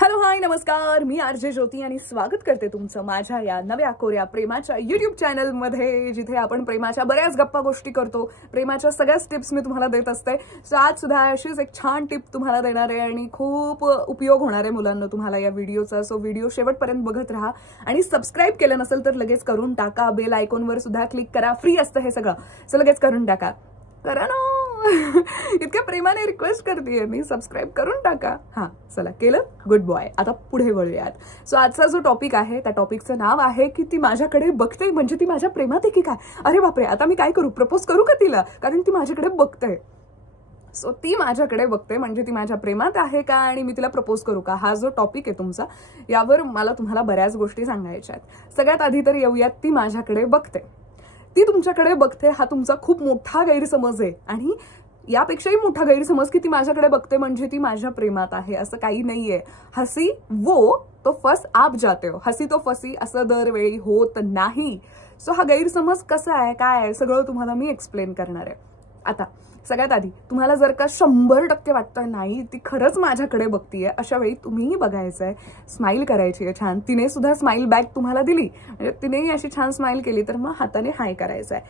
Hello hi नमस्कार, मी RJ ज्योती आणि स्वागत करते तुमचं माझ्या या नव्या कोऱ्या प्रेमाच्या यूट्यूब चॅनलमध्ये, जिथे आपण प्रेमाच्या बऱ्याच गप्पा गोष्टी करतो. प्रेमाच्या सगळ्याच टिप्स मी तुम्हाला देत असते. सो आज सुद्धा अशीच एक छान टिप तुम्हाला देणार आहे आणि खूप उपयोग होणार आहे मुलांना तुम्हाला या व्हिडिओचा. सो व्हिडिओ शेवटपर्यंत बघत राहा आणि सबस्क्राईब केलं नसेल तर लगेच करून टाका. बेल आयकॉनवर सुद्धा क्लिक करा, फ्री असतं हे सगळं. सो लगेच करून टाका. करा ना, इतक्या प्रेमाने रिक्वेस्ट करतेय मी, सबस्क्राईब करून टाका. हा चला, केलं, गुड बॉय. आता पुढे वळूयात. सो आजचा जो टॉपिक आहे त्या टॉपिकचं नाव आहे की ती माझ्याकडे बघते म्हणजे ती माझ्या प्रेमात आहे की काय. अरे बापरे, आता मी काय करू, प्रपोज करू का तिला, कारण ती माझ्याकडे बघते. सो ती माझ्याकडे बघते म्हणजे ती माझ्या प्रेमात आहे का आणि मी तिला प्रपोज करू का, हा जो टॉपिक आहे तुमचा, यावर मला तुम्हाला बऱ्याच गोष्टी सांगायच्या आहेत. सगळ्यात आधी तर येऊयात ती माझ्याकडे बघते. ती तुमच्याकडे बघते हा तुमचा खूप मोठा गैरसमज आहे आणि यापेक्षाही मोठा गैरसमज की ती माझ्याकडे बघते म्हणजे ती माझ्या प्रेमात आहे, असं काही नाहीये. हसी वो तो फस आप जाते हो, हसी तो फसी असं दरवेळी होत नाही. सो हा गैरसमज कसा आहे, काय आहे, सगळं तुम्हाला मी एक्सप्लेन करणार आहे. आता सगळ्यात आधी तुम्हाला जर का 100% वाटतं नाही ती खरंच माझ्याकडे बघतीये, अशा वेळी तुम्हीही बघायचंय, स्माइल करायची आहे छान. तिने सुद्धा स्माइल बॅक तुम्हाला दिली, म्हणजे तिनेही अशी छान स्माइल केली तर मग हाताने हाय करायचंय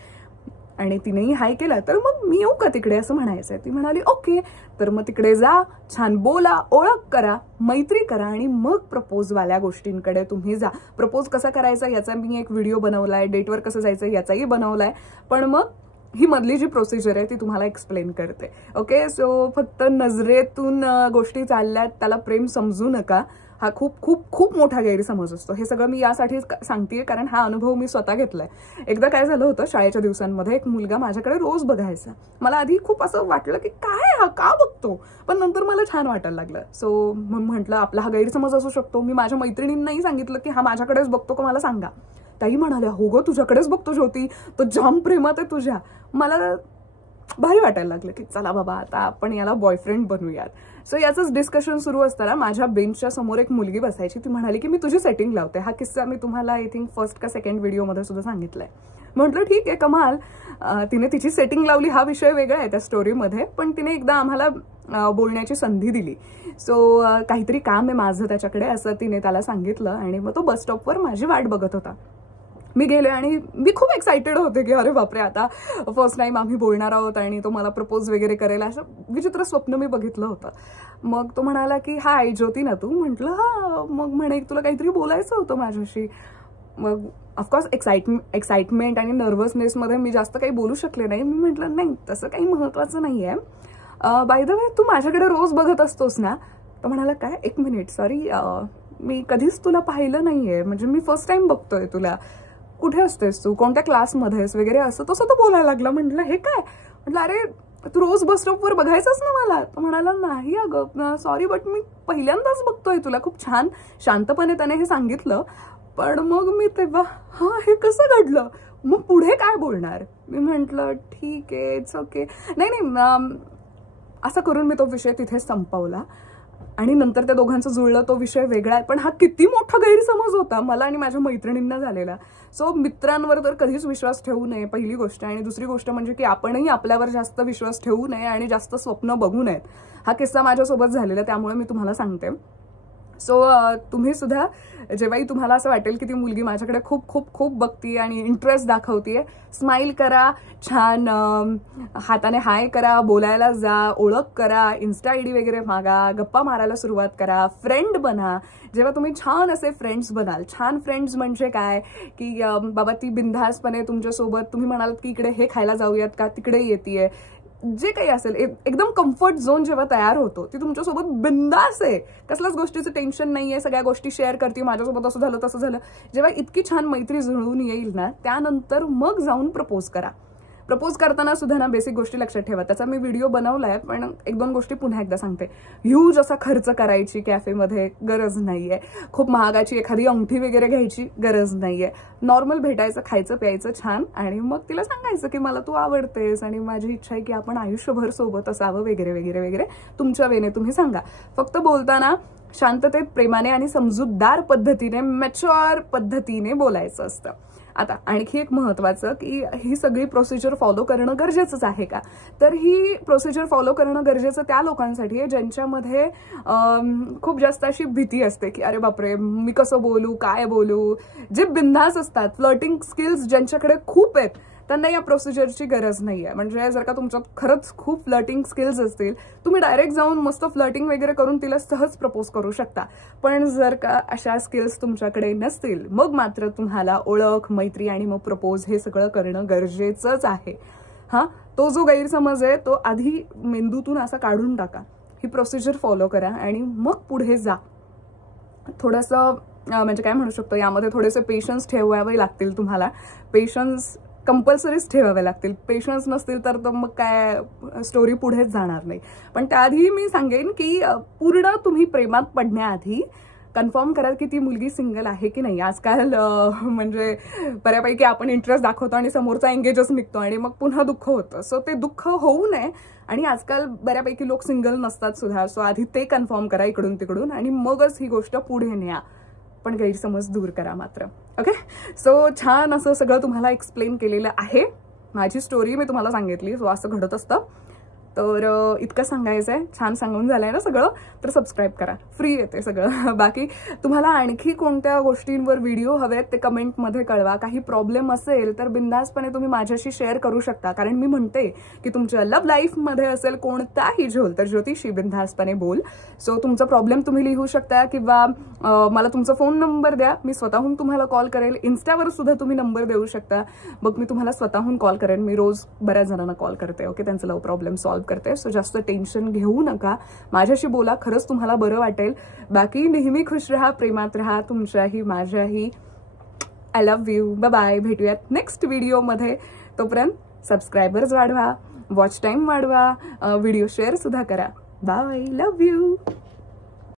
आणि तिनेही हाय केला तर मग मी येऊ का तिकडे असं म्हणायचंय. ती म्हणाली ओके, तर मग तिकडे जा, छान बोला, ओळख करा, मैत्री करा आणि मग प्रपोज वाल्या गोष्टींकडे तुम्ही जा. प्रपोज कसा करायचा याचा मी एक व्हिडिओ बनवलाय, डेटवर कसं जायचं याचाही बनवलाय, पण मग ही मधली जी प्रोसिजर आहे ती तुम्हाला एक्सप्लेन करते. ओके, सो फक्त नजरेतून गोष्टी चालल्यात त्याला प्रेम समजू नका. हा खूप खूप खूप मोठा गैरसमज असतो. हे सगळं मी यासाठी सांगतेय कारण हा अनुभव मी स्वतः घेतलाय. एकदा काय झालं होतं, शाळेच्या दिवसांमध्ये एक मुलगा माझ्याकडे रोज बघायचा. मला आधी खूप असं वाटलं की काय हा का बघतो, पण नंतर मला छान वाटायला लागलं. सो म्हटलं आपला हा गैरसमज असू शकतो. मी माझ्या मैत्रिणींनाही सांगितलं की हा माझ्याकडेच बघतो का मला सांगा. ताई म्हणाल्या हो ग, तुझ्याकडेच बघतो ज्योती, तो जाम प्रेमात आहे तुझ्या. मला भारी वाटायला लागलं की चला बाबा आता आपण याला बॉयफ्रेंड बनवूयात. सो याचंच डिस्कशन सुरू असताना माझ्या बेंचच्या समोर एक मुलगी बसायची. ती म्हणाली की मी तुझी सेटिंग लावते. हा किस्सा मी तुम्हाला आय थिंक फर्स्ट का सेकंड व्हिडिओमध्ये सुद्धा सांगितलाय. म्हटलं ठीक आहे, कमाल, तिने तिची सेटिंग लावली, हा विषय वेगळा आहे त्या स्टोरीमध्ये, पण तिने एकदा आम्हाला बोलण्याची संधी दिली. सो काहीतरी काम आहे माझं त्याच्याकडे असं तिने त्याला सांगितलं आणि मग तो बस स्टॉपवर माझी वाट बघत होता. मी गेले आणि मी खूप एक्साइटेड होते की अरे बापरे, आता फर्स्ट टाइम आम्ही बोलणार आहोत आणि तो मला प्रपोज वगैरे करेल, असं विचित्र स्वप्न मी बघितलं होतं. मग तो म्हणाला की हाय ज्योती ना तू. म्हटलं हा. मग म्हणे तुला काहीतरी बोलायचं होतं माझ्याशी. मग ऑफकोर्स एक्साइटमेंट आणि नर्वसनेसमध्ये मी जास्त काही बोलू शकले नाही. मी म्हटलं नाही तसं काही महत्वाचं नाही आहे. बाय द वे तू माझ्याकडे रोज बघत असतोस ना. तो म्हणाला काय, एक मिनिट, सॉरी, मी कधीच तुला पाहिलं नाहीये, म्हणजे मी फर्स्ट टाइम बघतोय तुला. कुठे असतेस तू, कोणत्या क्लासमध्येस वगैरे असं तसं तो बोलायला लागला. म्हटलं हे काय, म्हटलं अरे तू रोज बस स्टॉपवर बघायचंच ना मला. तो म्हणाला नाही अगं सॉरी, बट मी पहिल्यांदाच बघतोय तुला. खूप छान शांतपणे त्याने हे सांगितलं. पण मग मी तेव्हा हा हे कसं घडलं, मग पुढे काय बोलणार. मी म्हटलं ठीक आहे, इट्स ओके. नाही असं करून मी तो विषय तिथे संपवला आणि नंतर त्या दोघांचं जुळलं, तो विषय वेगळा आहे. पण हा किती मोठा गैरसमज होता मला आणि माझ्या मैत्रिणींना झालेला. सो मित्रांवर तर कधीच विश्वास ठेवू नये, पहिली गोष्ट. आणि दुसरी गोष्ट म्हणजे की आपणही आपल्यावर जास्त विश्वास ठेवू नये आणि जास्त स्वप्न बघू नयेत. हा किस्सा माझ्यासोबत झालेला, त्यामुळे मी तुम्हाला सांगते. सो तुम्ही सुद्धा जेव्हाही तुम्हाला असं वाटेल की ती मुलगी माझ्याकडे खूप खूप खूप बघतीये आणि इंटरेस्ट दाखवतीये, स्माइल करा, छान हाताने हाय करा, बोलायला जा, ओळख करा, इन्स्टा आयडी वगैरे मागा, गप्पा मारायला सुरुवात करा, फ्रेंड बना. जेव्हा तुम्ही छान असे फ्रेंड्स बनाल, छान फ्रेंड्स म्हणजे काय की बाबा ती बिनधास्तपणे तुमच्यासोबत, तुम्ही म्हणाल की इकडे हे खायला जाऊयात का, तिकडे येतेय, जे काही असेल एकदम कम्फर्ट झोन जेव्हा तयार होतो, ती तुमच्यासोबत बिंदास आहे, कसल्याच गोष्टीचं टेन्शन नाहीये, सगळ्या गोष्टी शेअर करते, माझ्यासोबत असं झालं तसं झालं. जेव्हा इतकी छान मैत्री जुळून येईल ना, त्यानंतर मग जाऊन प्रपोज करा. प्रपोज करताना सुद्धा ना बेसिक गोष्टी लक्षात ठेवा. त्याचा मी व्हिडिओ बनवलाय, पण एक दोन गोष्टी पुन्हा एकदा सांगते. ह्यूज असा खर्च करायची कॅफेमध्ये गरज नाहीये. खूप महागाची एखादी अंगठी वगैरे घ्यायची गरज नाहीये. नॉर्मल भेटायचं, खायचं प्यायचं छान आणि मग तिला सांगायचं की मला तू आवडतेस आणि माझी इच्छा आहे की आपण आयुष्यभर सोबत असावं वगैरे वगैरे वगैरे. तुमच्या वेने तुम्ही सांगा. फक्त बोलताना शांततेत, प्रेमाने आणि समजूतदार पद्धतीने, मॅच्युअर पद्धतीने बोलायचं असतं. आता आणखी एक महत्त्वाचं की ही सगळी प्रोसिजर फॉलो करणं गरजेचंच आहे का, तर ही प्रोसिजर फॉलो करणं गरजेचं त्या लोकांसाठी आहे ज्यांच्यामध्ये खूप जास्त अशी भीती असते की अरे बापरे मी कसं बोलू, काय बोलू. जे बिंदास असतात, फ्लर्टिंग स्किल्स ज्यांच्याकडे खूप आहेत, त्यांना या प्रोसिजरची गरज नाही आहे. म्हणजे जर का तुमच्यात खरंच खूप फ्लर्टिंग स्किल्स असतील, तुम्ही डायरेक्ट जाऊन मस्त फ्लर्टिंग वगैरे करून तिला सहज प्रपोज करू शकता. पण जर का अशा स्किल्स तुमच्याकडे नसतील, मग मात्र तुम्हाला ओळख, मैत्री आणि मग प्रपोज हे सगळं करणं गरजेचंच आहे. हा, तो जो गैरसमज आहे तो आधी मेंदूतून असा काढून टाका. ही प्रोसिजर फॉलो करा आणि मग पुढे जा. थोडंसं म्हणजे काय म्हणू शकतो, यामध्ये थोडेसे पेशन्स ठेवावे लागतील तुम्हाला. पेशन्स कंपल्सरीच ठेवावे लागतील. पेशन्स नसतील तर मग काय स्टोरी पुढेच जाणार नाही. पण त्याआधी मी सांगेन की पूर्ण तुम्ही प्रेमात पडण्याआधी कन्फर्म करा की ती मुलगी सिंगल आहे की नाही. आजकाल म्हणजे बऱ्यापैकी आपण इंटरेस्ट दाखवतो आणि समोरचा एंगेजच निघतो आणि मग पुन्हा दुःख होतं. सो ते दुःख होऊ नये. आणि आजकाल बऱ्यापैकी लोक सिंगल नसतात सुद्धा. सो आधी ते कन्फर्म करा इकडून तिकडून आणि मगच ही गोष्ट पुढे न्या. पण गैरसमज दूर करा मात्र. ओके, सो छान असं सगळं तुम्हाला एक्सप्लेन केलेलं आहे. माझी स्टोरी मी तुम्हाला सांगितली. सो असं घडत असतं. तर इतकं सांगायचं आहे. छान सांगून झालंय ना सगळं. तर सबस्क्राईब करा, फ्री येते सगळं. बाकी तुम्हाला आणखी कोणत्या गोष्टींवर व्हिडिओ हवेत ते कमेंटमध्ये कळवा. काही प्रॉब्लेम असेल तर बिंदासपणे तुम्ही माझ्याशी शेअर करू शकता. कारण मी म्हणते की तुमच्या लव्ह लाईफमध्ये असेल कोणताही झोल तर ज्योतिषी बिंदासपणे बोल. सो तुमचा प्रॉब्लेम तुम्ही लिहू शकता किंवा मला तुमचा फोन नंबर द्या. मी स्वतःहून तुम्हाला कॉल करेल. इन्स्टावर सुद्धा तुम्ही नंबर देऊ शकता. मग मी तुम्हाला स्वतःहून कॉल करेन. मी रोज बऱ्याच जणांना कॉल करते. ओके, त्यांचं लव्ह प्रॉब्लेम सॉल्व्ह करते. सो जास्त टेन्शन घेऊ नका. माझ्याशी बोला, खरंच तुम्हाला बरं वाटेल. बाकी नेहमी खुश राहा, प्रेमात राहा. तुमच्याही माझ्याही. I love you. Bye bye. भेटूयात नेक्स्ट व्हिडिओमध्ये. तोपर्यंत सबस्क्रायबर्स वाढवा, वॉच टाइम वाढवा, व्हिडिओ शेअर सुद्धा करा. बाय. Love you.